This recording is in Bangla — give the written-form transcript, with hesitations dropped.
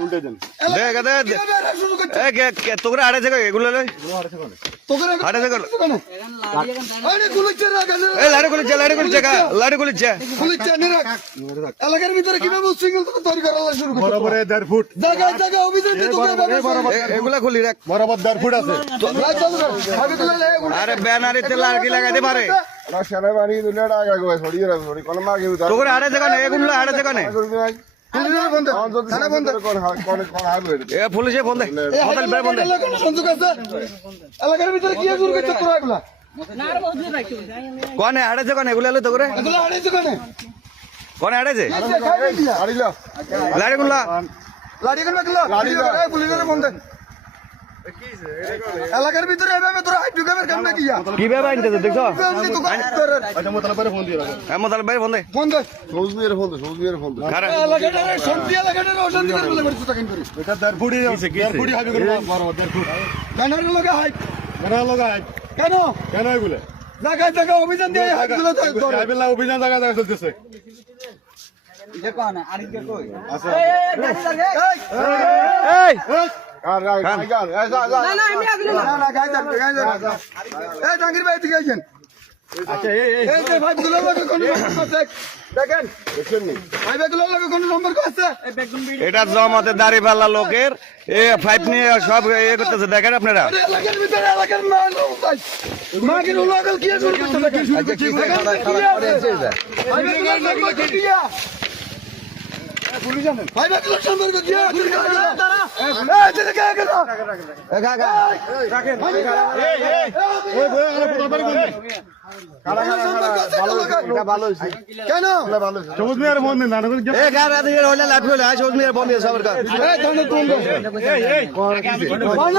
উল্টে দেন। দেখ তোকে আড়াইছে এগুলো আড়াইছে লাড়ি গুলিচ্ছে এলাকার ভিতরে কিভাবে উচ্ছৃঙ্খল তৈরি করা শুরু করছে? বরাবর 1.5 ফুট জায়গায় জায়গায় অভিযান দিয়ে তোকে এগুলা খুলি রাখ বরাবর 1.5 ফুট আছে। আরে ব্যানারিতে লাড়কি লাগাইতে পারে সেনাবাহিনী দুনিয়া টাকা গো ছড়িয়ে রাখো ছড়ি কোন মাগে উদার তোকে আড়াইছে কেন এগুলো আড়াইছে কেন পুলিশে ফোন দে সংযোগ আছে এলাকার ভিতরে কি শুরু করছে তোরা এগুলা কনে আড়াইছে কেন এগুলো তো করে এগুলো আড়াইছে কেন কনে আড়াইছে আড়িলা লাড়িগুলা লাড়ি কেন লাগলো পুলিশের ফোন দে এলাকার ভিতরে এভাবে তোরা হাইট ঢুকাবের কাম নাকি কিভাবে আনতেছে দেখছো আচ্ছা মোতালাবের ফোন দিয়ে রাখো। হ্যাঁ মোতাল ভাই ফোন দে ফোন দে সৌজমিয়ার ফোন দে সৌজমিয়ার ফোন দে এলাকাটারে শান্তি এলাকাটারে অশান্তি করে বলে করছিস তাকিন করে এটা 1.5 ফুটই 1.5 ফুটই হবে কোন বরাবর 1.5 ফুট গানার লগে হাইট কেন লাগাই কেন কেন এগুলো জায়গায় জায়গায় অভিযান দিয়ে হাইটগুলো ধরে আইবেলা অভিযান জায়গা জায়গা চলতেছে এই আর গাই যা যা না গাই যাবে এই জাঙ্গির ভাই দিকে আইছেন আচ্ছা এই যে ভাইগুলো লগে কোন সম্পর্ক আছে দেখেন দেখছেন নি ভাইগুলো লগে কোন সম্পর্ক আছে এটা জমাতে দাড়ি পাল্লা লোকের এ ফাইভ নিয়ে সব ইয়ে করতেছে দেখেন আপনারা আরে এলাকার ভিতরে এলাকার মাগির উলাগল কি শুরু করছে নাকি শুরু করছে ভাইগুলো সম্পর্ক কি আছে এই যে কে কে রাখেন ওই বই আর পোতাবাড়ি কোন ভালো হইছে কেন ভালো সৌজমিয়ার ফোন দেন না এ গাড়ি হইলে লাভ হইলে সবুজ মিয়া বন্ধ সবার কাজ এই ধরনের কোন